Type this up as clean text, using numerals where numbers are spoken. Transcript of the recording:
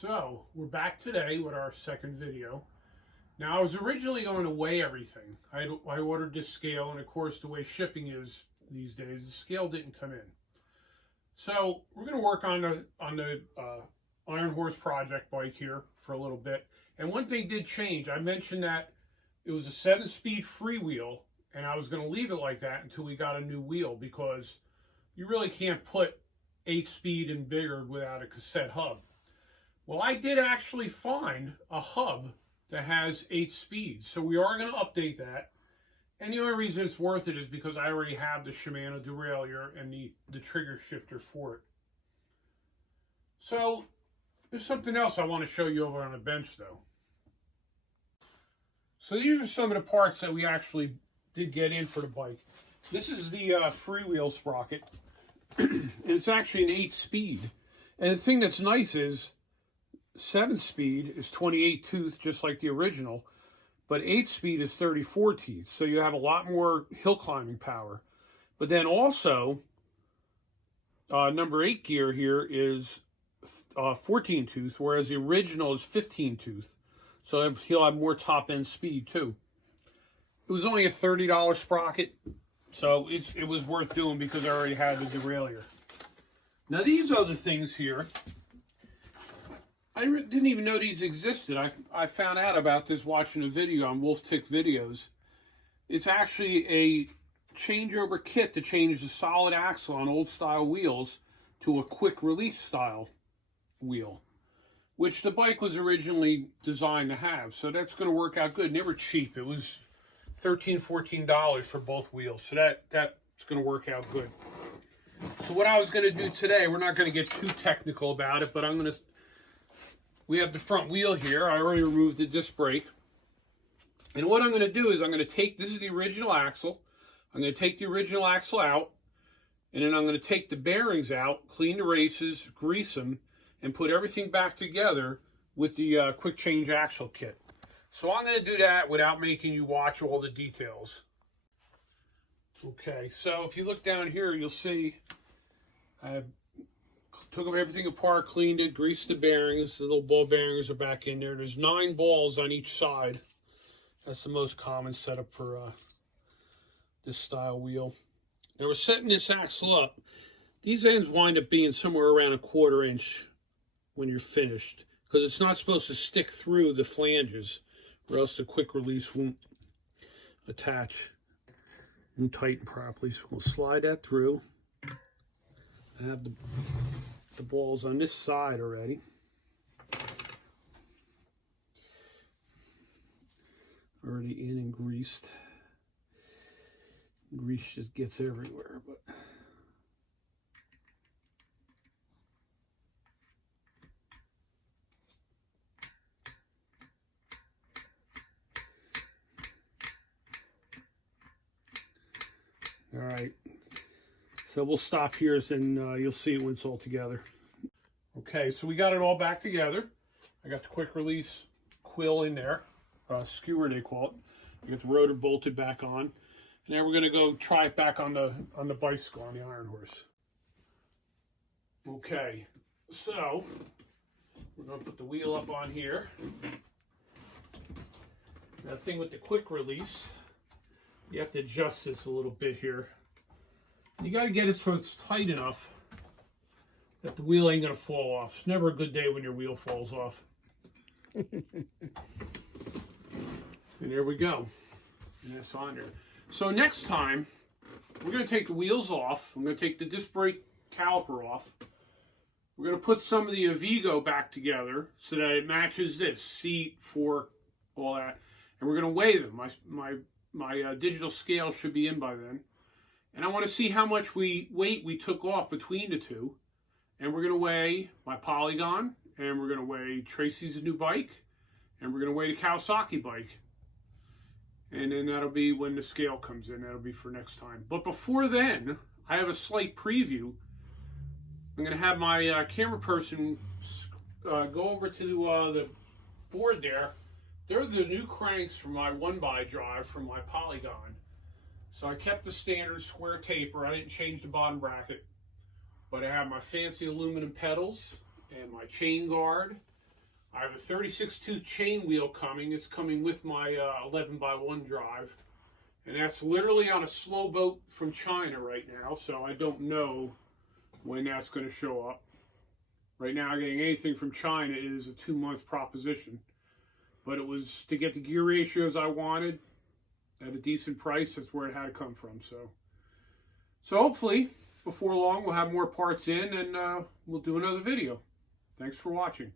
So we're back today with our second video. Now I was originally going to weigh everything. I ordered this scale, and of course the way shipping is these days, the scale didn't come in. So we're going to work on the Ironhorse project bike here for a little bit. And one thing did change. I mentioned that it was a 7-speed freewheel, and I was going to leave it like that until we got a new wheel, because you really can't put 8-speed and bigger without a cassette hub. Well, I did actually find a hub that has 8 speeds, so we are going to update that. And the only reason it's worth it is because I already have the Shimano derailleur and the trigger shifter for it. So there's something else I want to show you over on the bench, though. So these are some of the parts that we actually did get in for the bike. This is the freewheel sprocket, and it's actually an 8-speed. And the thing that's nice is 7-speed is 28 tooth, just like the original, but 8-speed is 34 teeth, so you have a lot more hill climbing power. But then also, number 8 gear here is 14 tooth, whereas the original is 15 tooth. So he'll have more top end speed too. It was only a $30 sprocket, so it was worth doing because I already had the derailleur. Now these other things here, I didn't even know these existed. I found out about this watching a video on Wolf Tick Videos. It's actually a changeover kit to change the solid axle on old style wheels to a quick release style wheel, which the bike was originally designed to have. So that's going to work out good. And they were cheap. It was $13, $14 for both wheels. So that's going to work out good. So what I was going to do today, we're not going to get too technical about it, but we have the front wheel here. I already removed the disc brake. And what I'm going to do is I'm going to take, this is the original axle. I'm going to take the original axle out, and then I'm going to take the bearings out, clean the races, grease them, and put everything back together with the quick change axle kit. So I'm going to do that without making you watch all the details. Okay, so if you look down here, you'll see I took everything apart, cleaned it, greased the bearings. The little ball bearings are back in there. There's 9 balls on each side. That's the most common setup for this style wheel. Now we're setting this axle up. These ends wind up being somewhere around a 1/4 inch when you're finished, because it's not supposed to stick through the flanges, or else the quick release won't attach and tighten properly. So we'll slide that through. I have the balls on this side already. Already in and greased. Grease just gets everywhere, but all right. So we'll stop here, and you'll see it when it's all together. Okay, so we got it all back together. I got the quick release quill in there, skewer they call it. I got the rotor bolted back on, and now we're going to go try it back on the bicycle, on the Ironhorse. Okay, so we're going to put the wheel up on here. Now the thing with the quick release, you have to adjust this a little bit here. You got to get it so it's tight enough that the wheel ain't going to fall off. It's never a good day when your wheel falls off. And there we go. And it's on there. So next time, we're going to take the wheels off. I'm going to take the disc brake caliper off. We're going to put some of the Avigo back together so that it matches this seat, fork, all that. And we're going to weigh them. My digital scale should be in by then. And I want to see how much weight we took off between the two. And we're going to weigh my Polygon, and we're going to weigh Tracy's new bike, and we're going to weigh the Kawasaki bike. And then that'll be when the scale comes in. That'll be for next time. But before then, I have a slight preview. I'm going to have my camera person go over to the board there. They're the new cranks from my 1x drive from my Polygon. So I kept the standard square taper. I didn't change the bottom bracket. But I have my fancy aluminum pedals and my chain guard I have a 36 tooth chain wheel coming. It's coming with my 11x1 drive. And that's literally on a slow boat from China right now, so I don't know when that's going to show up. Right now, getting anything from China is a 2-month proposition. But it was to get the gear ratios I wanted at a decent price. That's where it had to come from. So hopefully, before long, we'll have more parts in and we'll do another video. Thanks for watching.